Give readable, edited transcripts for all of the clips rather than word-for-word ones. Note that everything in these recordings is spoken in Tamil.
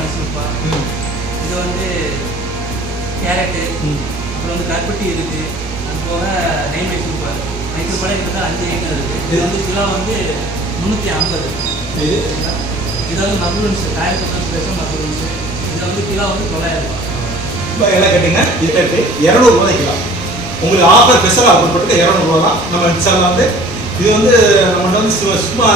மைசூர்பா, இது வந்து கேரட்டு, அப்புறம் வந்து கருப்பட்டி இருக்குது. அது போக நெய் மைசூர்பா. மைசூர்பால கிட்ட 5 ஐட்டம் இருக்குது. இது வந்து கிலோ வந்து 350. இது வந்து மக்ரூன்ஸ், காயக்கத்தான் ஸ்பெஷல் மக்ரூன்ஸ். இது வந்து கிலோ வந்து 900 ரூபா. இப்போ எல்லாம் கேட்டீங்க, இது 200 ரூபா தான் கிலோ. உங்களுக்கு ஆஃபர் ஸ்பெஷல் ஆஃபர் போட்டு 200 ரூபா தான். நம்ம இன்ஸ்டாவில் வந்து இது வந்து நம்மகிட்ட வந்து சும்மா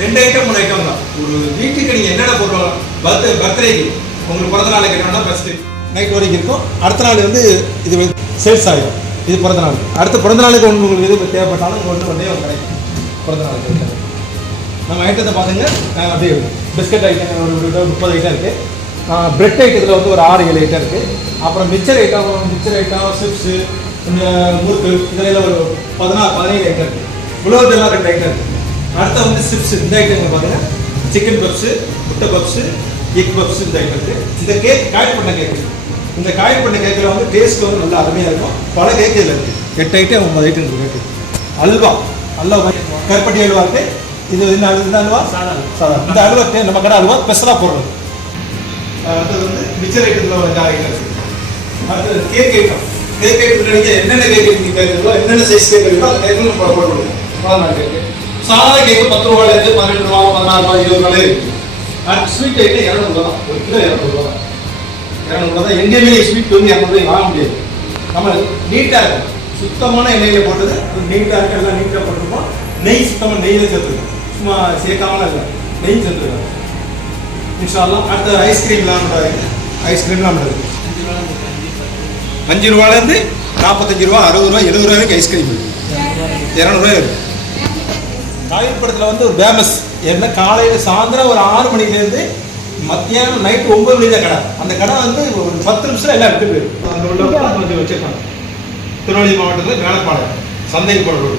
2 ஐட்டம் 3 ஐட்டம் தான். ஒரு வீட்டுக்கு நீங்கள் என்னென்ன போடுவாங்க, பர்த்டேக்கு உங்களுக்கு பிறந்த நாளைக்கு என்னன்னா ஃபஸ்ட்டு நைட் வரைக்கும் இருக்கும். அடுத்த நாள் வந்து இது சேல்ஸ் ஆகிடும். இது பிறந்த நாள். அடுத்த பிறந்த நாளுக்கு உங்களுக்கு எது தேவைப்பட்டாலும் இங்கே வந்து உடனே கிடைக்கும். பிறந்த நாளுக்கு நம்ம ஐட்டத்தை பார்த்துங்க. அப்படியே பிஸ்கட் ஐட்டம் ஒரு 30 ஐட்டம் இருக்குது. பிரெட் ஐட்டத்தில் வந்து ஒரு 6-7 ஐட்டம் இருக்குது. அப்புறம் மிக்சர் ஐட்டம் சிப்ஸு, இந்த முறுக்கு இதில் ஒரு 16-17 ஐட்டம் இருக்குது. குலோப்ஜாமுன் 2 ஐட்டம் இருக்குது. அடுத்த வந்து சிப்ஸ், இந்த ஐட்டம் பார்த்தீங்கன்னா சிக்கன் பப்ஸு, முட்டை பப்ஸு, எக் பப்ஸு, இந்த ஐட்டம் இருக்குது. இந்த கேக் காயில் பண்ண கேக்கு. இந்த காயில் பண்ண கேக்கில் வந்து டேஸ்ட் வந்து நல்லா அருமையாக இருக்கும். பல கேக்கு இதில் இருக்குது. 8 ஐட்டம் 9 ஐட்டம் இருக்குது. அல்வா கருப்பட்டி அல்வா இருக்குது. இது இந்த அல்வா சாதா. இந்த அல்வா நம்ம கடை அல்வா ஸ்பெஷலாக போடுறது. அடுத்தது வந்து மிக்சர் ஐட்டத்தில் ஒரு 6 ஐட்டம் இருக்குது. அடுத்தது கேக் ஐட்டம். கேக் ஐட்டத்தில் நீங்கள் என்னென்ன கேக் நீங்கள் கேட்குறீங்களோ, என்னென்ன சைஸ் கேட்குறீங்களோ அந்த கேக்கு நம்ம போடுவோம். கேக்கு சாதா கேக்கு 10 ரூபாயிலேருந்து 12 ரூபா, 16 ரூபா, 20 ரூபாய் இருக்குது. அடுத்து ஸ்வீட் ஐட்டம் 200 ரூபா தான். ஒரு கிலோ 200 ரூபா தான். 200 ரூபா தான். எங்கேயுமே ஸ்வீட் வந்து 200 ரூபாய் வாங்க முடியாது. நம்ம நீட்டாக இருக்கும். சுத்தமான எண்ணெயில் போட்டது நீட்டாக இருக்குது. எல்லாம் நீட்டாக போட்டிருப்போம். நெய் சுத்தமாக நெய்யில் சேர்த்துருக்கோம். சும்மா சேர்க்காமலாம் இல்லை, நெய் சேர்த்துருக்கோம். இன்ஷால்லாம் அடுத்த ஐஸ்கிரீம்லாம் ஐஸ்கிரீம்லாம் இருக்குது. 5 ரூபாலேருந்து 45 ரூபா, 60 ரூபா, 70 ரூபா வரைக்கும் ஐஸ்கிரீம் இருக்குது. 200 ரூபாய் இருக்குது. காயில் படத்தில் வந்து ஒரு ஃபேமஸ் என்ன, காலையில் சாயந்தரம் ஒரு 6 மணிலேருந்து மத்தியானம் நைட்டு 9 மணி தான் கடை. அந்த கடை வந்து ஒரு 10 நிமிஷம் எல்லாம் எடுத்துட்டு போயிடும். அந்த உள்ள கொஞ்சம் வச்சிருக்காங்க. திருநெல்வேலி மாவட்டத்தில் மேலப்பாளையம் சந்தைக்கு போடுறது.